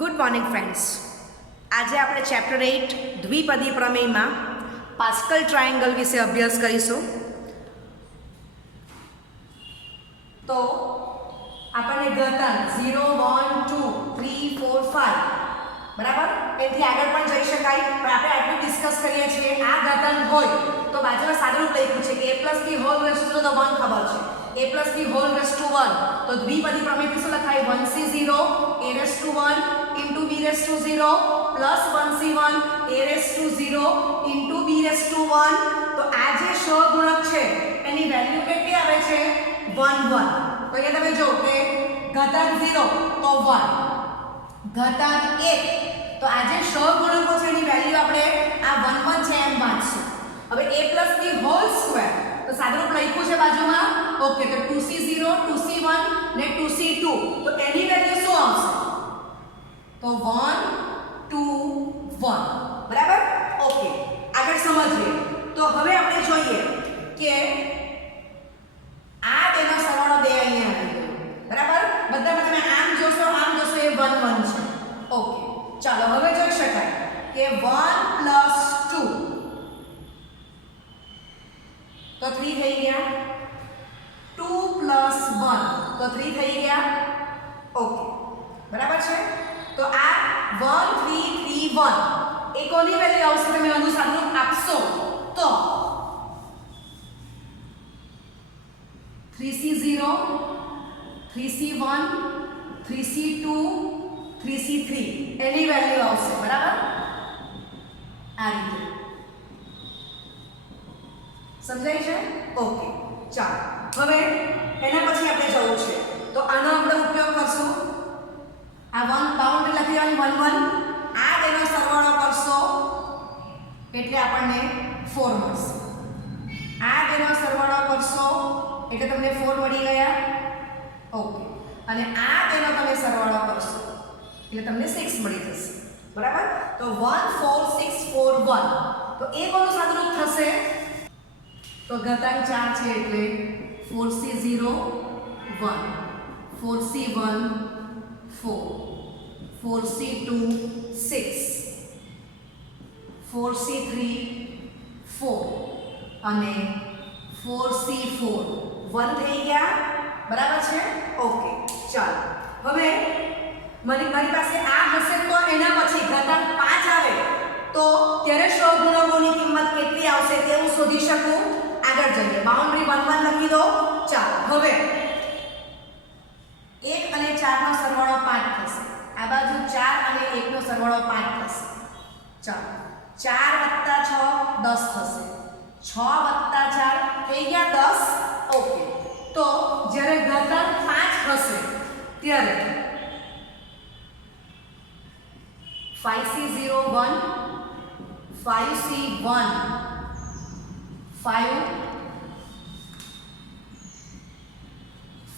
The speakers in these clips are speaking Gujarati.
Good morning friends. આજે આપણે ચેપ્ટર 8 દ્વિપદી પ્રમેયમાં પાસ્કલ ટ્રાયેંગલ વિશે અભ્યાસ કરીશું. તો આપણને ઘાતાંક 0 1 2 3 4 5 બરાબર એથી આગળ પણ જઈ શકાય, પણ આપણે આટલું ડિસ્કસ કરીએ છીએ. આ ઘાતાંક હોય તો બાજુમાં સાદુરૂપ લખ્યું છે કે a + b whole raise to the 1 ખબર છે, a + b whole raise to 1. તો દ્વિપદી પ્રમેયથી શું લખાય? 1c0 a raise to 1 into b raised to 0 plus 1c1 a raised to 0 into b raised to 1. તો આ જે સહગુણક છે એની વેલ્યુ કેટલી આવે છે? 1 1. તો અહીંયા તમે જો કે ઘાતાંક 0 તો 1, ઘાતાંક 1 તો આ જે સહગુણકો છે એની વેલ્યુ આપણે આ 1 1 છે એમ વાંચશું. હવે a + b હોલ સ્ક્વેર તો સાદુરૂપ લખ્યું છે બાજુમાં. ઓકે, તો 2c0 2c1 ને 2c2 તો એની વેલ્યુ શું આવશે? તો 1 2 1 બરાબર. ઓકે, આગળ સમજીએ. તો હવે આપણે જોઈએ કે આ બેનો સરવાળો 2 અહીંયા આવી ગયો બરાબર. બધામાં તમે આમ જોશો એ 1 1 છે. ઓકે, ચાલો હવે જોઈ શકાય કે 1 + 2 તો 3 થઈ ગયા, 2 + 1 તો 3 થઈ ગયા. ઓકે, બરાબર છે. તો આ 1 3 3 1 એ કોની વેલ્યુ આવશે? તમે અનુસારનું આપશો તો 3c0 3c1 3c2 3c3 એની વેલ્યુ આવશે બરાબર. આ રીતે સમજાય છે? ઓકે, ચાલો હવે એના પછી આપણે જવું છે તો આનો આપણે ઉપયોગ કરશું. આ 1 બાઉન્ડ્રી લખી દેવાની 1 1, આ બેનો સરવાળો કરશો એટલે આપણને 4 મળશે. આ બેનો સરવાળો કરશો એટલે તમને 4 મળી ગયા. ઓકે, અને આ બેનો તમે સરવાળો કરશો એટલે તમને 6 મળી જશે બરાબર. તો 1 4 6 4 1 તો એ કોનું સાદુરૂપ થશે? તો ઘાતાંક 4 છે એટલે 4c0 1 4c1 4 4c2 6 4c3 4 અને 4c4 1 થઈ ગયા બરાબર છે. ઓકે, ચાલો હવે મારી પાસે આ હશે તો એના પછી ઘાતાંક 5 આવે તો ત્યારે સહગુણકોની કિંમત કેટલી આવશે તે હું શોધી શકું. આગળ જઈએ, બાઉન્ડ્રી 1 1 લખી દો. ચાલો હવે 1 અને 4 નો સરવાળો 5 થશે. આ બાજુ 4 અને 1 નો સરવાળો 5 થશે. ચાલો 4 + 6 10 થશે. 6 + 4 થઈ ગયા 10. ઓકે, તો જ્યારે ઘાતાંક 5 હશે ત્યારે 5c0 1 5c1 5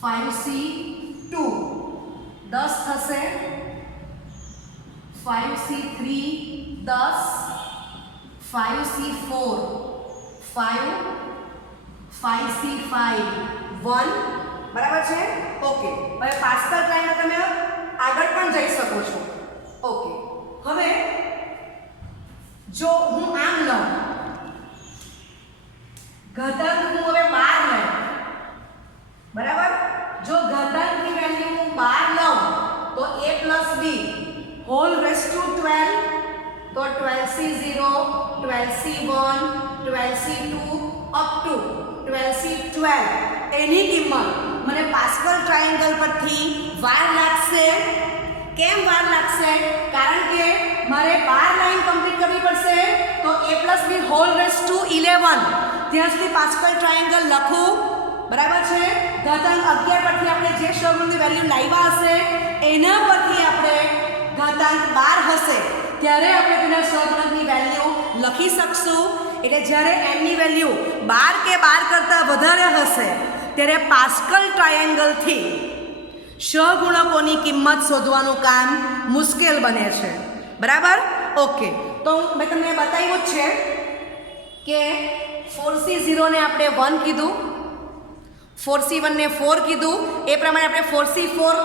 5c2 10 થશે. 5c3 10 5c4 5 5c5 1 બરાબર છે. ઓકે, હવે પાસ્કલ ટ્રાયેંગલ તમે આગળ પણ જઈ શકો છો. ઓકે, હવે જો હું આમ લઉં ઘાતાંક હું હવે 12 લઉં બરાબર. જો ઘાતાંકની વેલ્યુ હું 12 લઉં તો a + b whole raise to 12 તો 12c0 12c1 12c2 up to 12c12 એની કિંમત મને પાસ્કલ ટ્રાયેંગલ પરથી વાર લાગશે. કેમ વાર લાગશે? કારણ કે મારે 12 લાઈન કમ્પ્લીટ કરવી પડશે. તો a + b whole raise to 11 ત્યાં સુધી પાસ્કલ ટ્રાયેંગલ લખું બરાબર છે. ઘાતાંક 11 પરથી આપણે જે સહગુણકની વેલ્યુ લાવ્યા હશે એના પરથી આપણે ઘાતાંક 12 હશે ત્યારે આપણે તેના સહગુણકની વેલ્યુ લખી શકશું. એટલે જ્યારે n ની વેલ્યુ 12 કે 12 કરતાં વધારે હશે ત્યારે પાસ્કલ ટ્રાયેંગલથી સહગુણકોની કિંમત શોધવાનું કામ મુશ્કેલ બને છે બરાબર. ઓકે, તો મેં તમને બતાવ્યું જ છે કે 4c0 ને આપણે 1 કીધું, 4c1 ને 4 કીધું, એ પ્રમાણે આપણે 4c4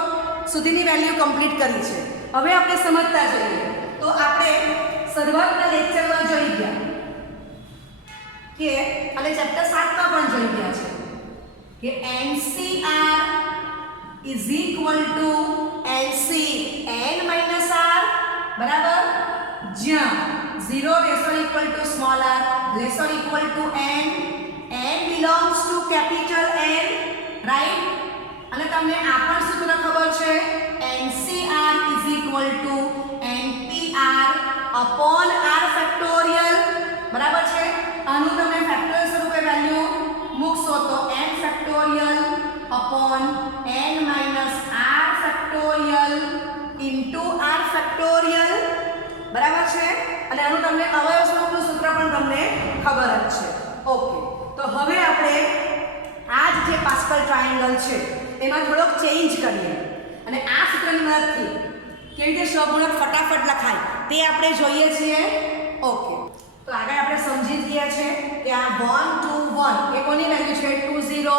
સુધીની વેલ્યુ કમ્પ્લીટ કરી છે. હવે આપણે સમજતા જઈએ તો આપણે શરૂઆતના લેક્ચરમાં જોઈ ગયા કે અને ચેપ્ટર 7 માં પણ જોઈ ગયા છે કે NCR is equal to NCN-R, બરાબર, જ્યાં 0 less or equal to small r less or equal to n belongs to capital N, right? અને તમને આ પણ સૂત્ર ખબર છે NCR is equal to NPR upon r factorial, બરાબર છે. આનું તમે ફેક્ટોરિયલ સ્વરૂપે વેલ્યુ મૂકશો તો n factorial upon n minus r factorial into r factorial, બરાબર છે. અને આનું તમને અવયવ સ્વરૂપનું સૂત્ર પણ તમને ખબર જ છે. ઓકે, તો હવે આપણે આ જે પાસ્કલ ટ્રાયેંગલ છે એમાં થોડોક ચેન્જ કરીએ અને આ સૂત્રની મદદથી કેવી રીતે સહગુણક ફટાફટ લખાય તે આપણે જોઈએ છીએ. ઓકે, તો આગળ આપણે સમજી ગયા છે કે આ 1 2 1 એ કોની વેલ્યુ છે 2C0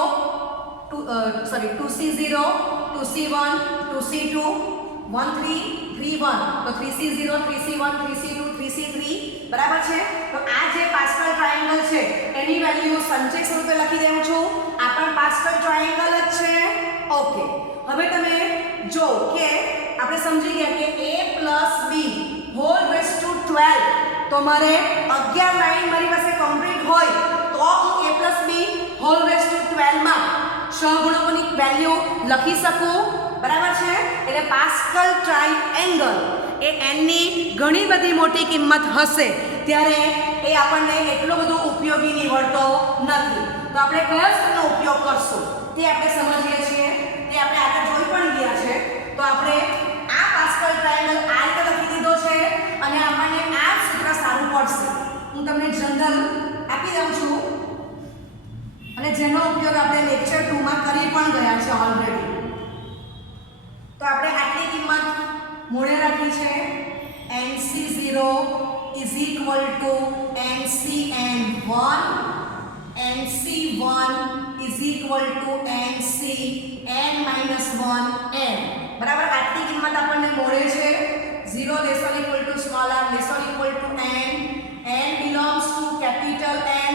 2C1 2C2 1 3 3 1 તો 3C0 3C1 3C2 3C3, બરાબર છે. તો આ જે પાસ્કલ ટ્રાયેંગલ છે એની વેલ્યુ સંચય સ્વરૂપે લખી દઉં છું. આ પણ પાસ્કલ ટ્રાયેંગલ જ છે. ઓકે, હવે તમે જો કે આપણે સમજી ગયા કે a + b whole raise to 12 તો મારે 11 લાઈન મારી પાસે કમ્પ્લીટ હોય તો હું a + b whole raise to 12 માં સહગુણકોની વેલ્યુ લખી શકું, બરાબર છે. એટલે પાસ્કલ ટ્રાયેંગલ એ n ની ઘણી બધી મોટી કિંમત હશે ત્યારે એ આપણને એટલો બધો ઉપયોગી નીવડતો નથી. તો આપણે કયા સૂત્રનો ઉપયોગ કરશું તે આપણે સમજીએ છીએ. તે આપણે આગળ જોઈ પણ ગયા છે. તો આપણે આ પાસ્કલ ટ્રાયેંગલ આ રીતે લખી દીધો છે અને આપણને આ સૂત્ર સારું પડશે. હું તમને જનરલ આપી દઉં છું અને જેનો ઉપયોગ આપણે લેક્ચર 2 માં કરી પણ ગયા છે ઓલરેડી. તો આપણે આટલી કિંમત મોડે રાખી છે NC0 is equal to NCN1, NC1 is equal to NCN-1n, બરાબર. આટલી કિંમત આપણને મળે છે. 0 less or equal to small r less or equal to n belongs to capital N.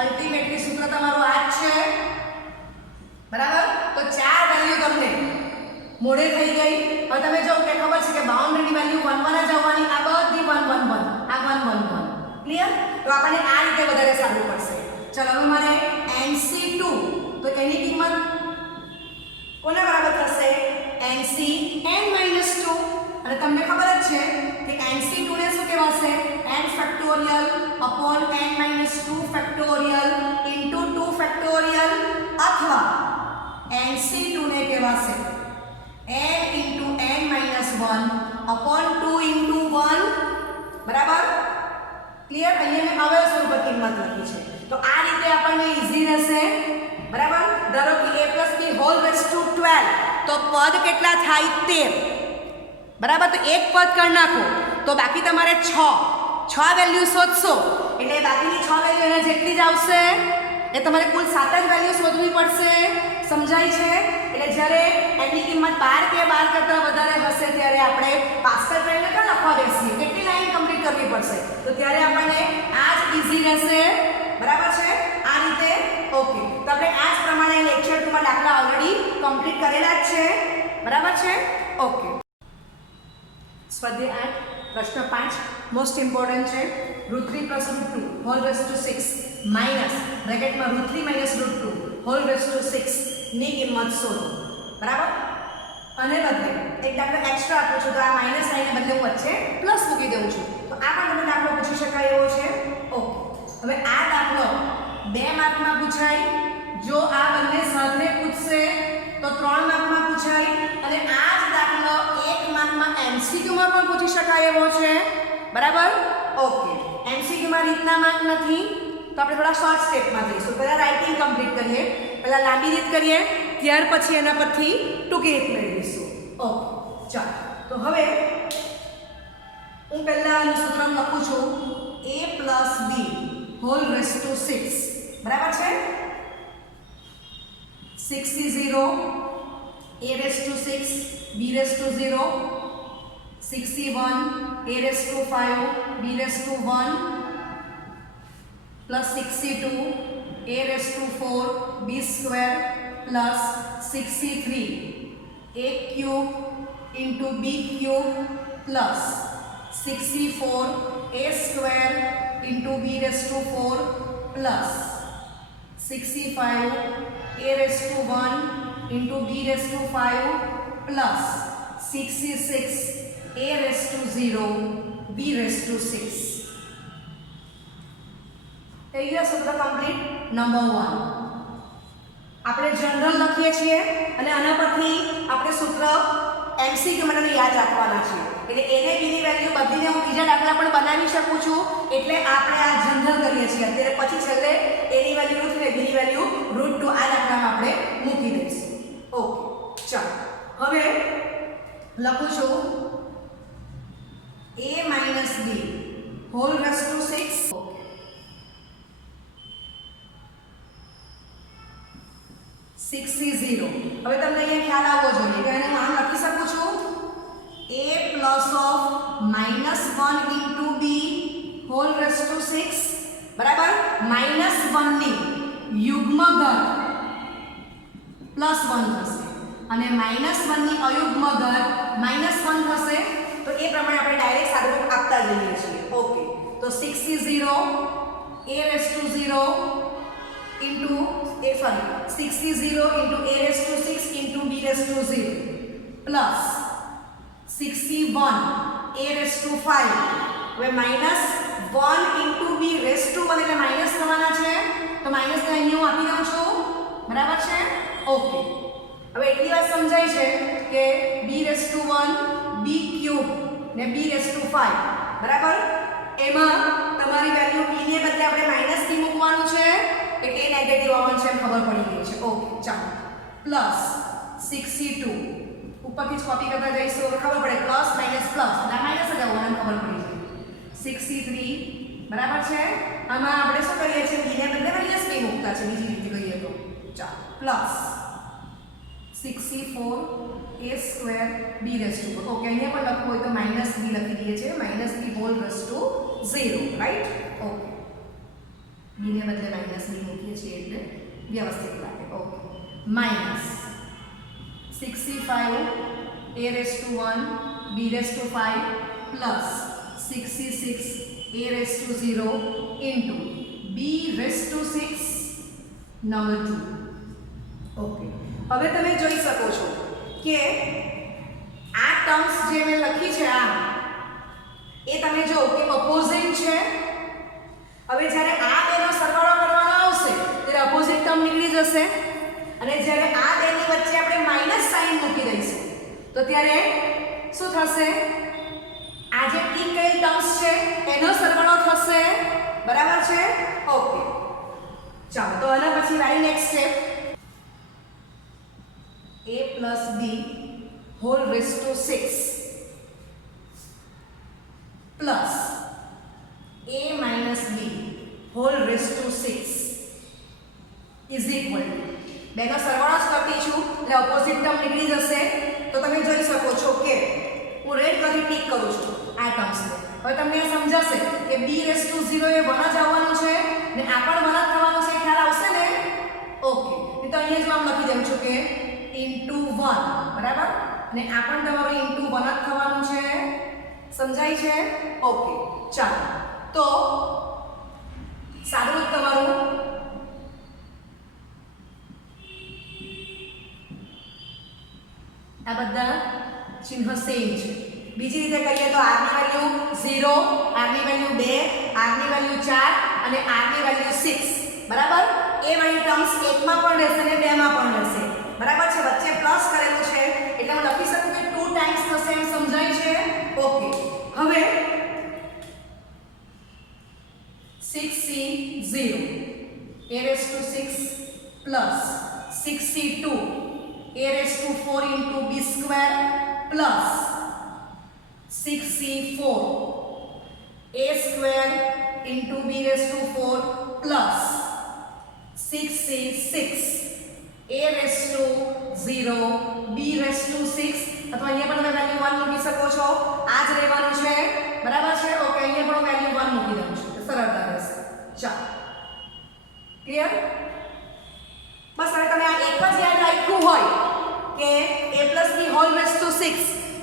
Ultimately સૂત્ર તમારું આ જ છે, બરાબર. તો ચાર વેલ્યુ તમને મોડે થઈ ગઈ. હવે તમે જો કે ખબર છે કે બાઉન્ડરીની વેલ્યુ 1 1 જ આવવાની, આ બધી 1 1 1 આ 1 1 1, ક્લિયર. તો આપણને આ રીતે વધારે સારું પડશે. ચલો હવે મારે NC2 તો એની કિંમત કોના બરાબર થશે NCN-2 અને તમને ખબર જ છે કે NC2 ને શું કહેવાશે n factorial upon n-2 factorial into 2 factorial અથવા NC2 ને કહેવાશે n into n-1 upon 2 into 1, બરાબર, ક્લિયર. અહીંયા મેં અવયવ સ્વરૂપે કિંમત લખી છે તો આ રીતે આપણને ઈઝી રહેશે, બરાબર. ધારો કે a + b whole raise to 12 તો પદ કેટલા થાય 13, બરાબર. તો એક પદ કરી નાખો તો બાકી તમારે 6 વેલ્યુ શોધશો એટલે બાકીની 6 વેલ્યુ એના જેટલી જ આવશે. એ તમારે કુલ 7 જ વેલ્યુ શોધવી પડશે, સમજાય છે. એટલે જ્યારે એની કિંમત 12 કે 12 કરતાં વધારે હશે ત્યારે આપણે પાસ્કલ ટ્રાયેંગલ લખવા બેસીએ કેટલી લાઈન કમ્પ્લીટ કરવી પડશે તો ત્યારે આપણને આ જ ઈઝી રહેશે, બરાબર છે. આ રીતે ઓકે. તો આપણે આ જ પ્રમાણે લેક્ચર 2 માં દાખલા ઓલરેડી કમ્પ્લીટ કરેલા જ છે, બરાબર છે. ઓકે, સ્વાધ્યાય 8 પ્રશ્ન 5 મોસ્ટ ઇમ્પોર્ટન્ટ છે. √3 + √2 હોલ રેઝ ટુ 6 માઇનસ બ્રેકેટમાં √3 - √2 હોલ રેઝ ટુ 6 ની કિંમત શોધો, બરાબર. અને બદલે એક દાખલો એક્સ્ટ્રા આપું છું તો આ માઇનસ સાઇનને બદલે હું વચ્ચે પ્લસ મૂકી દઉં છું. તો આ પણ તમને દાખલો પૂછી શકાય એવો છે. ઓકે, હવે આ દાખલો 2 માર્કમાં પૂછાય. જો આ બંને સાથે પૂછશે તો 3 માર્કમાં પૂછાય અને આ જ દાખલો 1 માર્કમાં MCQ માં પણ પૂછી શકાય એવો છે, બરાબર. ઓકે, MCQ માં રીતના માર્ક નથી તો આપણે થોડા શોર્ટ સ્ટેપમાં જઈશું. પહેલા રાઇટિંગ કમ્પ્લીટ કરીએ, પહેલા લાંબી રીત કરીએ, ત્યાર પછી એના પરથી ટૂંકી રીત મેળવીશું. ઓકે, ચાલો. તો હવે હું પહેલા સૂત્ર લખું છું a + b whole raise to 6, બરાબર છે. 6 is 0, a raised to 6, b raised to 0, 61 a raised to 5 b raised to 1 plus 62 a raised to 4 b square plus 63 a cube into b cube plus 64 a square into b raised to 4 plus 65 a raised to 1 into b raised to 5 plus 66 a raised to 0 b raised to 6. થઈ ગયો સૂત્ર કમ્પ્લીટ. નંબર 1 આપણે જનરલ લખીએ છીએ અને આના પરથી આપણે સૂત્ર એમસીક્યુ માટે યાદ રાખવાના છે. એટલે એને બીની વેલ્યુ બદલીને હું બીજા દાખલા પણ બનાવી શકું છું. એટલે આપણે આ જનરલ કરીએ છીએ અત્યારે. પછી છેલ્લે એની વેલ્યુ રૂટ અને બીની વેલ્યુ રૂટ 2 આ દાખલામાં આપણે મૂકી દઈશું. ઓકે, ચાલો હવે લખું છું a minus b whole raised to 6. Okay. 6 is 0. હવે તમને અહીંયા ખ્યાલ આવવો જોઈએ કે આને હું આમ લખી શકું છું a plus of -1 into b whole raised to 6 બરાબર. -1 ની યુગ્મ ઘાત +1 થશે અને -1 ની અયુગ્મ ઘાત -1 થશે. તો એ પ્રમાણે આપણે ડાયરેક્ટ સાદું રૂપ આપતા જઈએ છીએ. ઓકે, તો 6 is 0 a raised to 0 into 6 is 0 into a raised to 6 into b raised to 0 plus 61 a raised to 5. હવે -1 into b raised to 1 એટલે માઈનસ થવાના છે. તો માઈનસ ને અહીં હું આપી દઉં છું. બરાબર છે? ઓકે, હવે એટલી વાત સમજાય છે કે b raised to 1 b cube ને b raised to 5 બરાબર. એમાં તમારી વેલ્યુ b ને બદલે આપણે માઈનસ થી મૂકવાનું છે એટલે નેગેટિવ આવવાનું છે એમ ખબર પડી ગઈ છે. ઓકે, ચાલો પ્લસ 62 ઉપરથી જ કોપી કરતા જઈશું એટલે ખબર પડે પ્લસ માઈનસ પ્લસ એટલે માઈનસ જ આવવાનું ખબર પડી જાય. 63 બરાબર છે. આમાં આપણે શું કરીએ છીએ b ને બદલે માઈનસ b મૂકતા છે બીજી રીતે કહીએ તો. ચાલો plus 64 a square b raised to 4. Okay, અહીંયા પણ લખવું હોય તો માઈનસ b લખી દઈએ છીએ. Minus b whole raised to 0 right. Okay, b ને બદલે માઈનસ b મૂકીએ છીએ એટલે વ્યવસ્થિત લાગે. Okay, minus 65 a raised to 1 b raised to 5 plus 66 a raised to 0 into b raised to 6 number 2. Okay, હવે તમે જોઈ શકો છો કે આ ટર્મ્સ જે મેં લખી છે આ એ તમે જો કે ઓપોઝિટ છે. હવે જ્યારે આ બેનો સરવાળો કરવાનો આવશે ત્યારે ઓપોઝિટ ટર્મ નીકળી જશે અને જ્યારે આ બેની વચ્ચે આપણે માઈનસ સાઇન મૂકી દઈશું તો ત્યારે શું થશે? આ જે ટી કઈ ટર્મ્સ છે એનો સરવાળો થશે. બરાબર છે? ઓકે, ચાલો તો આના પછી line next step a plus b whole raised to 6 plus a minus b whole raised to 6 is equal to બેનો સરવાળો જ કરતી છું એટલે ઓપોઝિટ ટર્મ નીકળી જશે. તો તમે જોઈ શકો છો કે હું રેડ કરી ટીક કરું છું આ ટર્મ્સને. હવે તમને એ સમજાશે કે b raised to 0 એ 1 જ આવવાનું છે ને આ પણ 1 જ થવાનું છે. ખ્યાલ આવશે ને? ઓકે, તો અહીંયા જ હું આમ લખી દઉં છું કે into 1 બરાબર ને આ પણ તમારું into 1 જ થવાનું છે. સમજાય છે? ઓકે, ચાલો તો સાદું તમારું આ બધા ચિહ્ન સેમ છે. બીજી રીતે કહીએ તો r ની વેલ્યુ 0, r ની વેલ્યુ 2, r ની વેલ્યુ 4 અને r ની વેલ્યુ 6 બરાબર. એ વાળી ટર્મ્સ 1 માં પણ રહેશે અને 2 માં પણ રહેશે. બરાબર છે? વચ્ચે પ્લસ કરેલું છે એટલે હું લખી શકું કે 2 ટાઈમ્સ થશે એમ સમજાય છે. ઓકે, હવે 60 a raised to 6 plus 62 a raised to 4 into b square plus 64 a square into b raised to 4 plus 66 a raised to 0 b raised to 6 અથવા અહીંયા પણ તમે વેલ્યુ 1 મૂકી શકો છો. આ જ રહેવાનું છે, બરાબર છે. ઓકે, અહીંયા પણ વેલ્યુ 1 મૂકી દઉં છું, સરળતા રહેશે. ચાલો, ક્લિયર? બસ હવે તમે આ એક જ યાદ રાખ્યું હોય કે a + b whole raise to 6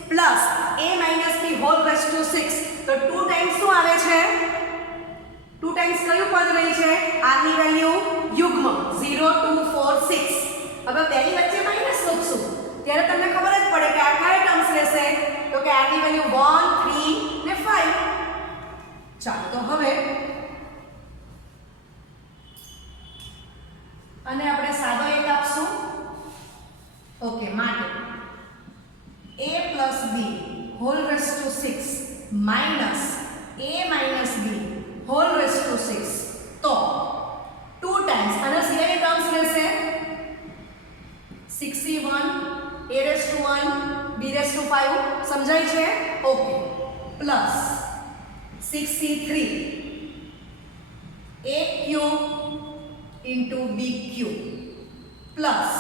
plus a - b whole raise to 6, તો 2 ટાઈમ્સ શું આવે છે? 2 ટાઈમ્સ કયું પદ રહી છે? r ની વેલ્યુ યુગ્મ 0 2 4 6. હવે બેની વચ્ચે માઈનસ મૂકશું ત્યારે તમને ખબર જ પડે કે આ કયા ટર્મ્સ રહેશે, તો કે r ની વેલ્યુ 1 3 ને 5. ચાલો, તો હવે અને આપણે સાદો એક આપશું. ઓકે, માટે a + b whole raise to 6 minus a - b whole raise to 6, તો 2 ટાઈમ્સ આના સિવાયની ટર્મ્સ રહેશે 61 a raise to 1 b raise to 5. સમજાય છે? Okay, plus 63 a cube into b cube plus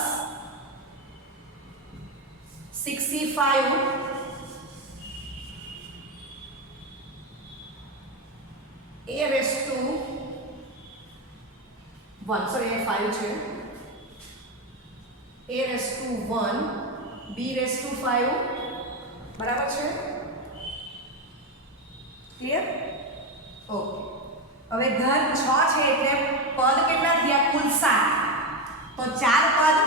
65 a raised to 1, sorry, 5 છે, a raised to 1 b raised to 5, બરાબર છે? ક્લિયર? ઓકે, હવે ઘન 6 છે એટલે પદ કેટલા થયા? કુલ 7. તો 4 પદ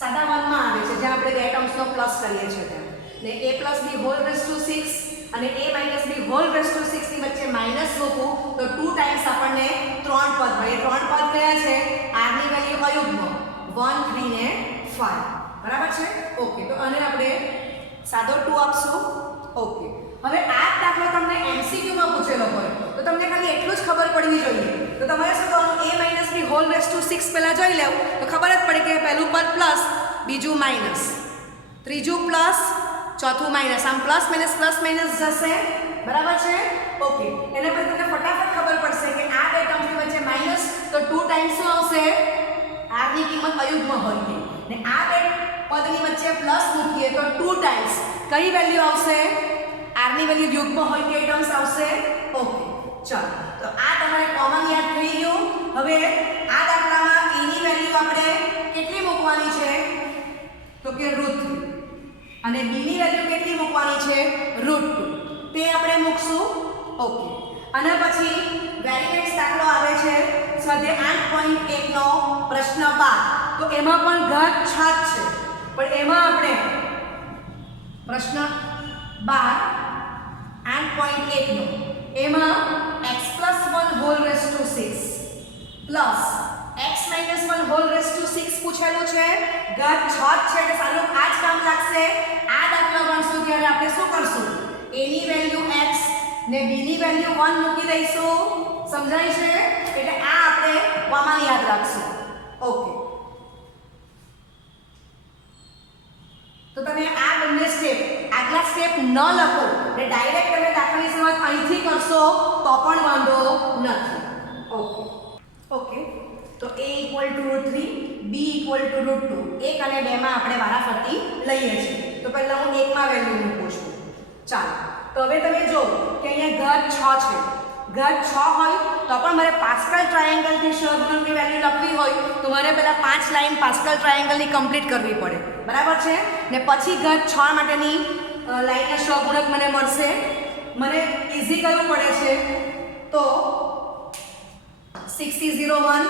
સાદા વનમાં આવે છે, જ્યાં આપણે બે ટર્મ્સનો પ્લસ કરીએ છીએ ત્યાં. ને a + b whole raise to 6 અને a - b whole raise to 6 ની વચ્ચે માઈનસ મૂકું તો 2 ટાઈમ્સ આપણને 3 પદ મળે. 3 પદ કયા છે? r ની વેલ્યુ અયુગ્મ 1 3 ને 5, બરાબર છે? ઓકે, તો આને આપણે સાદો 2 આપશું. ઓકે, હવે આ દાખલો તમને MCQ માં પૂછેલો હોય તો તમને ખાલી એટલું જ ખબર પડવી જોઈએ. તો તમારે શું કરવાનું? a - b whole raise to 6 પહેલા જોઈ લેવું તો ખબર જ પડે કે પહેલું પદ પ્લસ, બીજું માઈનસ, ત્રીજું પ્લસ, ચોથું માઈનસ, આમ પ્લસ માઈનસ જશે, બરાબર છે? ઓકે, એને પછી તમને ફટાફટ ખબર પડશે કે આ બે ટર્મની વચ્ચે માઈનસ, તો 2 ટાઈમ્સ શું આવશે? r ની કિંમત અયુગ્મ હોય છે ને આ બે પદની વચ્ચે પ્લસ મૂકીએ તો 2 ટાઈમ્સ કઈ વેલ્યુ આવશે? r ની વેલ્યુ યુગ્મ હોય કે ટર્મ્સ આવશે. ઓકે, ચાલો, તો આ તમારે કોમન યાદ થઈ ગયું. હવે આ દાખલામાં e ની વેલ્યુ આપણે કેટલી મૂકવાની છે? તો કે √3, અને b ની વેલ્યુ કેટલી મૂકવાની છે? √2. તે આપણે મૂકશું. ઓકે, અને પછી વેરિએન્સ દાખલો આવે છે સ્વાધ્યાય 8.1 નો પ્રશ્ન 12. તો એમાં પણ ઘાત 6 છે, પણ એમાં આપણે પ્રશ્ન 12 8.1 નો એમાં x + 1 whole raise to 6 plus x - 1 whole raise to 6 પૂછેલું છે. ઘાત 6 છે એટલે સારું આ જ કામ લાગશે. આ દાખલા ગણશું ત્યારે આપણે શું કરશું? a ની વેલ્યુ x ને b ની વેલ્યુ 1 મૂકી દઈશું. સમજાય છે? એટલે આ આપણે કોમન યાદ રાખશું. ઓકે, તો તમે આ બંને સ્ટેપ, આગલા સ્ટેપ ન લખો ને ડાયરેક્ટ તમે દાખલાની શરૂઆત અહીંથી કરશો તો પણ વાંધો નથી. ઓકે, ઓકે, તો a = √3 b = √2. 1 અને 2 માં આપણે વારાફરતી લઈએ છીએ. તો પહેલા હું 1 માં વેલ્યુ મૂકું છું. ચાલો, તો હવે તમે જો કે અહીંયા ઘાત 6 છે. ઘાત 6 હોય તો પણ મારે પાસ્કલ ટ્રાયેંગલથી સહગુણકની વેલ્યુ લખવી હોય તો મારે પહેલા 5 લાઈન પાસ્કલ ટ્રાયેંગલની કમ્પ્લીટ કરવી પડે, બરાબર છે? ને પછી ઘાત 6 માટેની લાઈનના સહગુણક મને મળશે. મને ઈઝી કયું પડે છે? તો 6001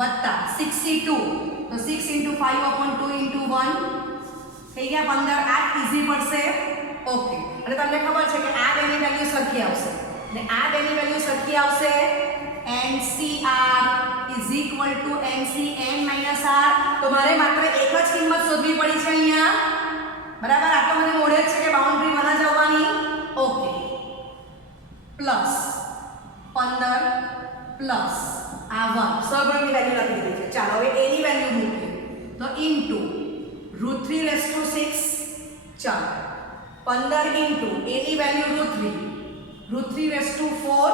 વત્તા 62, તો 6 × 5/2 × 1 થઈ ગયા 15. આ ઈઝી પડશે. ઓકે, અને તમને ખબર છે કે આ બેની વેલ્યુ સરખી આવશે ને આ બેની વેલ્યુ સરખી આવશે. NCR = NCN - R. તો મારે માત્ર એક જ કિંમત શોધવી પડી છે અહીંયા, બરાબર? આ તો મને મોડે જ છે કે બાઉન્ડ્રી મને જવાની. ઓકે, પ્લસ 15 પ્લસ આ 1 સહગુણકની વેલ્યુ લખી દીધી છે. ચાલો, હવે a ની વેલ્યુ મૂકીએ તો ઇન્ટુ √3 / 6. ચાલો, 15 ઇન્ટુ a ની વેલ્યુ √3 / 4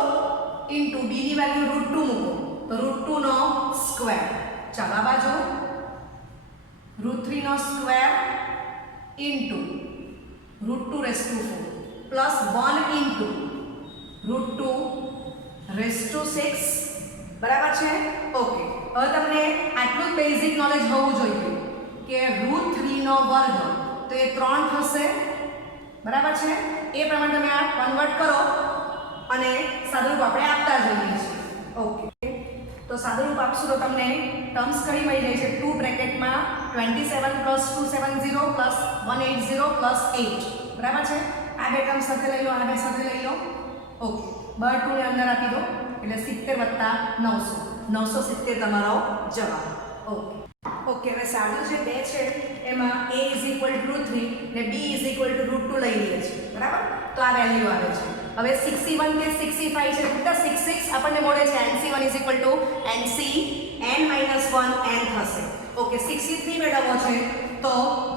ઇન્ટુ b ની વેલ્યુ √2 મૂકો તો √2 નો સ્ક્વેર. ચાલો, આ બાજુ √3 નો square into root 2 raised to 4 plus 1 into root 2 raised to 6 બરાબર છે. ઓકે, હવે તમને આટલું બેઝિક નોલેજ હોવું જોઈએ કે √3 નો વર્ગ તો એ 3 થશે. બરાબર છે. એ પ્રમાણે તમે આ કન્વર્ટ કરો અને સાદુરૂપ આપણે આપતા જઈએ છીએ. ઓકે, તો સાદુરૂપ આપશું તો તમને ટર્મ્સ ઘણી મળી જાય છે. 2 બ્રેકેટમાં 27 + 270 + 180 + 8 બરાબર છે. આ બે ટર્મ સાથે લઈ લો, આ બે સાથે લઈ લો. ઓકે, બર 2 ને અંદર આપી દો એટલે 70 + 900 970 તમારો જવાબ. ઓકે ઓકે, હવે સાદું જે બે છે એમાં a = √3 ને b = √2 લઈ લઈએ છીએ. બરાબર, તો આ વેલ્યુ આવે છે. હવે 61 કે 65 છે એટલે 66 આપણને મળે છે. NC1 = NC n-1 n થશે. ઓકે, 63 મેળવવો છે તો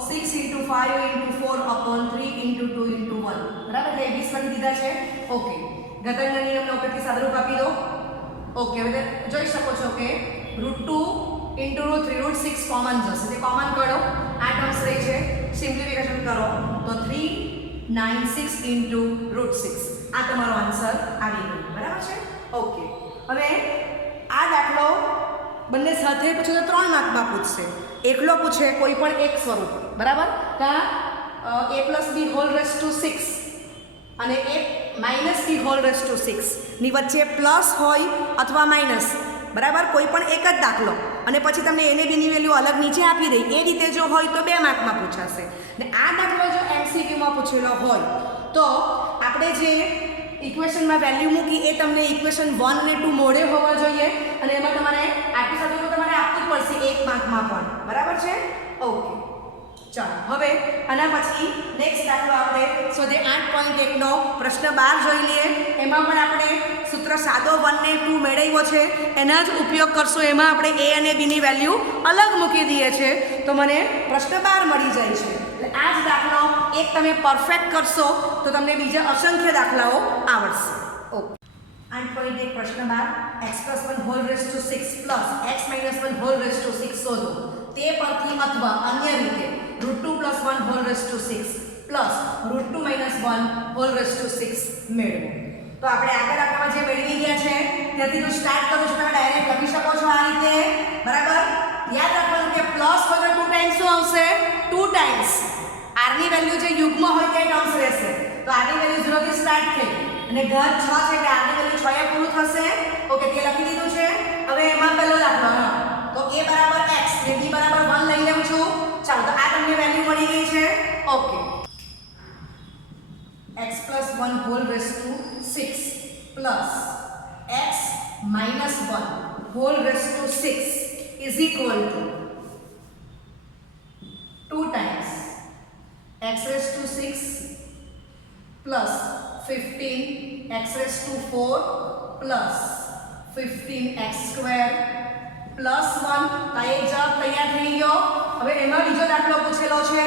6 × 5 × 4 / 3 × 2 × 1 બરાબર, એટલે 20 બની દીધા છે. ઓકે, ઘાતાંકના નિયમનો ઉપરથી સાદુરૂપ આપી દો. ઓકે, હવે જોઈ શકો છો કે √2 × √3 √6 કોમન જશે. તે કોમન કરો, આ ટર્મ્સ રહી છે. સિમ્પ્લિફિકેશન કરો તો 396 × √6 આ તમારો આન્સર આવી ગયો. બરાબર છે. ઓકે, હવે આ દાખલો બંને સાથે પૂછે તો 3 માર્કમાં પૂછશે. એકલો પૂછે કોઈ પણ એક સ્વરૂપ. બરાબર, કા a + b whole raise to 6 અને a - b whole raise to 6 ની વચ્ચે પ્લસ હોય અથવા માઇનસ. બરાબર, કોઈ પણ એક જ દાખલો અને પછી તમને a ને b ની વેલ્યુ અલગ નીચે આપી દઈ એ રીતે જો હોય તો 2 માર્કમાં પૂછાશે. ને આ દાખલો જો MCQ માં પૂછેલો હોય તો આપણે જે ઇક્વેશનમાં વેલ્યુ મૂકી એ તમને ઇક્વેશન 1 ને 2 મોડે હોવા જોઈએ અને એમાં તમારે આટલું સાથે તો તમારે આપવું જ પડશે 1 માર્કમાં પણ. બરાબર છે. ઓકે, ચાલો હવે આના પછી નેક્સ્ટ દાખલો આપણે સ્વાધ્યાય 8.1 નો પ્રશ્ન 12 જોઈ લઈએ. એમાં પણ આપણે સૂત્ર સાદો 1 ને 2 મેળવ્યો છે એના જ ઉપયોગ કરશું. એમાં આપણે a અને b ની વેલ્યુ અલગ મૂકી દઈએ છીએ તો મને પ્રશ્ન 12 મળી જાય છે. એટલે આ જ દાખલો એક તમે પરફેક્ટ કરશો તો તમને બીજા અસંખ્ય દાખલાઓ આવડશે. ઓકે, 8.1 પ્રશ્ન 12 x + 1 whole raise to 6 + x - 1 whole raise to 6 શોધો. તે પરથી અથવા અન્ય રીતે √2 + 1 whole raise to 6 + √2 - 1 whole raise to 6 મેળવો. તો આપણે આગળ દાખલામાં જે મેળવી ગયા છે ત્યાંથી હું સ્ટાર્ટ કરું છું. તમે ડાયરેક્ટ લખી શકો છો આ રીતે. બરાબર, યાદ રાખવાનું કે પ્લસ હોય તો 2 ટાઈમ્સ શું આવશે? 2 ટાઈમ્સ r ની વેલ્યુ જે યુગ્મ હોય તે ટર્મ્સ રહેશે. તો r ની વેલ્યુ 0 થી સ્ટાર્ટ થઈ અને ઘાત 6 છે એટલે r ની વેલ્યુ 6 એ પૂરું થશે. ઓકે, તે લખી દીધું છે. હવે એમાં પહેલો દાખલો તો a = x ને b = 1 લઈ લઉં છું. ચાલો, તો આ તમને વેલ્યુ મળી ગઈ છે. Okay, x + 1 whole raise to 6 + x - 1 whole raise to 6 = 2 times x raised to 6 plus 15 x raised to 4 plus 15 x square plus 1 આ એક જવાબ તૈયાર થઈ ગયો. હવે એમાં બીજો દાખલો પૂછેલો છે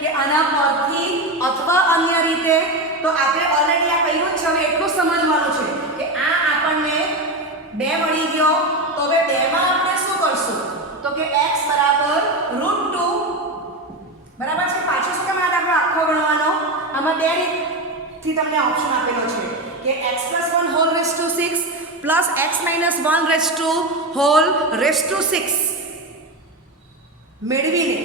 કે આના પરથી અથવા અન્ય રીતે. તો આપણે ઓલરેડી આ કર્યું જ છે. હવે એટલું સમજવાનું છે કે આ આપણને 2 મળી ગયો તો હવે 2 માં આપણે શું કરશું તો કે x = √2 બરાબર છે. પાછો શું કેમ આ દાખલો આખો ગણવાનો? આમાં 2 રીતથી તમને ઓપ્શન આપેલો છે કે x + 1 whole raise to 6 plus x - 1 raise to whole raise to 6 મેળવીને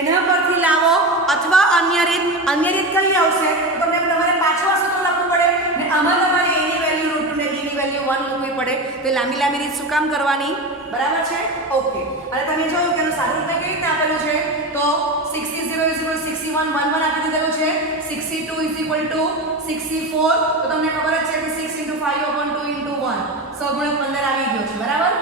એના પરથી લાવો અથવા અન્ય રીત કઈ આવશે તો તમને તમારે પાછો આ સૂત્ર લખવું પડે ને આમાં તમારે a ની વેલ્યુ √2 ને b ની વેલ્યુ 1 મૂકવી પડે. તે લાંબી રીત શું કામ કરવાની? બરાબર છે. ઓકે, અને તમે જોયું કે સારું રીતે કેવી રીતે આપેલું છે તો 60 = 61 11 આપી દીધેલું છે. 62 = 64 તો તમને ખબર જ છે કે 6 × 5/2 × 1 સગુણક 15 આવી ગયો છે. બરાબર,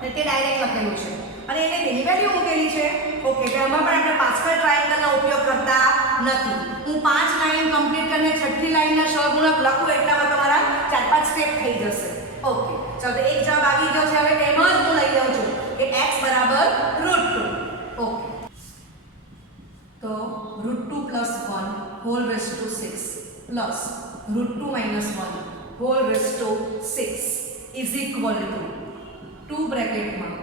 તે ડાયરેક્ટ લખેલું છે અને એને તેની વેલ્યુ મૂકેલી છે. ઓકે, તો આમાં પણ આપણે પાસ્કલ ટ્રાયેંગલનો ઉપયોગ કરતા નથી. હું 5 લાઈન કમ્પ્લીટ કરીને છઠ્ઠી લાઈનના સહગુણક લખું એટલામાં તમારા 4-5 સ્ટેપ થઈ જશે. ઓકે, ચાલો, તો એક જવાબ આવી ગયો છે. હવે એમાં જ હું લઈ લઉં છું કે x = √2. ઓકે, તો √2 + 1 whole raise to 6 plus √2 - 1 whole raise to 6 = 2 બ્રેકેટમાં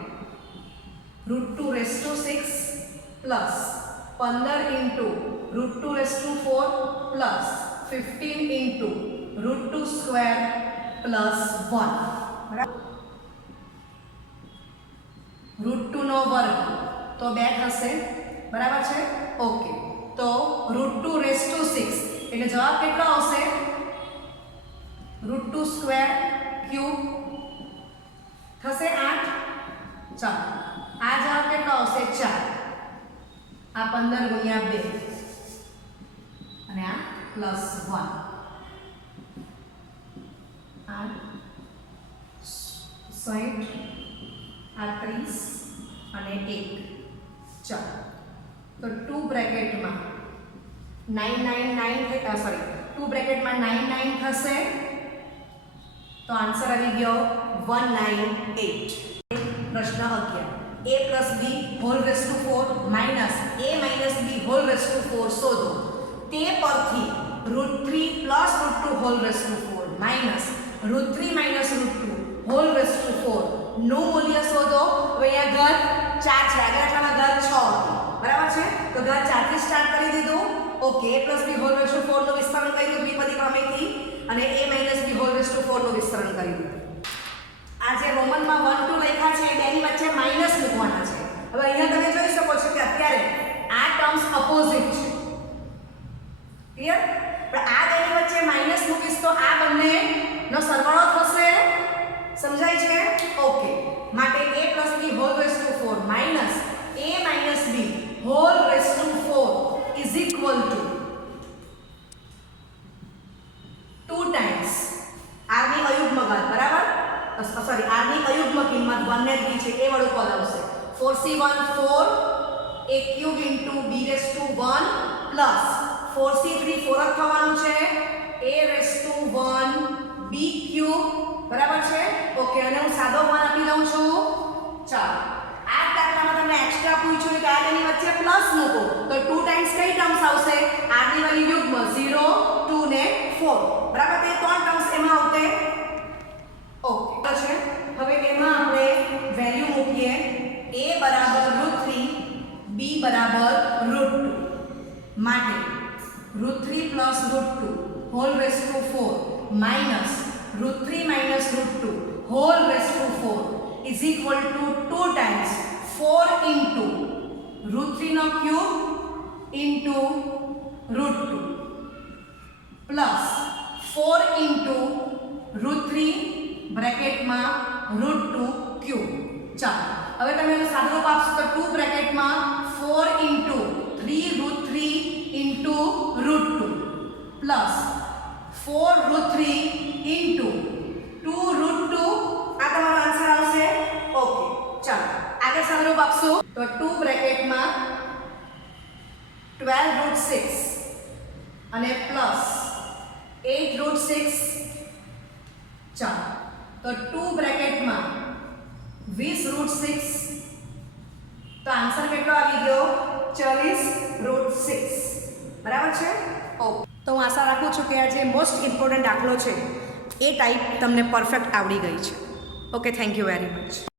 √2 raise to 6 plus 15 × √2 raised to 4 plus 15 into √2 square plus 1 બરાબર √2 નો વર્ગ તો 2 થશે બરાબર છે ઓકે તો √2 raised to 6 એટલે જવાબ કેટલો આવશે √2 સ્ક્વેર ક્યુબ થશે 8 ચાલો આ જવાબ કેટલો આવશે 4 આ 15 ગુણ્યા 2 અને આ પ્લસ 1 આ 60 આ 30 અને 1 ચાલો તો 2 બ્રેકેટમાં 999 સોરી 2 બ્રેકેટમાં 99 થશે તો આન્સર આવી ગયો 198 પ્રશ્ન 11 a plus b whole raised to 4 minus a minus b whole raised to 4 શોધો તે પરથી √3 plus √2 whole raised to 4 minus √3 minus √2 whole raised to 4 નું મૂલ્ય શોધો હવે અહીંયા ઘર 4 છે આગળ આટલામાં ઘર 6 હતું બરાબર છે તો ઘર 4 થી સ્ટાર્ટ કરી દીધું okay a plus b whole raised to 4 નું વિસ્તરણ કરી દીધું દ્વિપદી પ્રમેયથી અને a minus b whole raised to 4 નું વિસ્તરણ કરી દીધું આ જે રોમનમાં 1 2 લખ્યા છે બેની વચ્ચે માઈનસ મૂકવાના છે હવે અહીંયા તમે જોઈ શકો છો કે અત્યારે આ ટર્મ્સ ઓપોઝિટ છે ક્લિયર પણ આ બેની વચ્ચે માઈનસ મૂકીશ તો આ બંનેનો સરવાળો થશે સમજાય છે ઓકે માટે a plus b whole raised to 4 minus a minus b whole raised to 4 is equal to 2 times r ની અયુગ્મ ઘાત બરાબર સોરી r ની અયુગ્મ કિંમત 1 ને 3 છે એ વાળું પદ આવશે 4c1 4 a cube into b raised to 1 plus 4c3 4 થવાનું છે a raised to 1 b cube બરાબર છે ઓકે અને હું સાદો 1 આપી દઉં છું ચાલો આ દાખલામાં તમને એક્સ્ટ્રા પૂછ્યું કે આ બેની વચ્ચે પ્લસ મૂકો તો 2 ટાઈમ્સ કઈ ટર્મ્સ આવશે r ની વેલ્યુ યુગ્મ 0 2 ને 4 બરાબર તે ત્રણ ટર્મ્સ એમાં આવશે ઓકે છે હવે એમાં આપણે વેલ્યુ મૂકીએ a બરાબર √3 b બરાબર √2 માટે √3 plus √2 whole raised to 4 minus √3 minus √2 whole raised to 4 is equal to 2 times 4 into √3 નો ક્યુબ into √2 plus 4 into √3 બ્રેકેટમાં √2 ક્યુબ ચાલો હવે તમે એનો સાદો રૂપ આપશો તો 2 બ્રેકેટમાં 4 into 3 √3 into √2 plus 4 √3 into 2 √2 આ તમારો આન્સર આવશે ઓકે ચાલો આગળ સાદો રૂપ આપશો તો 2 બ્રેકેટમાં 12 √6 અને પ્લસ 8 √6 ચાલો તો 2 બ્રેકેટમાં 20 √6 તો આન્સર કેટલો આવી ગયો 40 √6 બરાબર છે ઓકે તો હું આશા રાખું છું કે આ જે મોસ્ટ ઇમ્પોર્ટન્ટ દાખલો છે એ ટાઈપ તમને પરફેક્ટ આવડી ગઈ છે okay thank you very much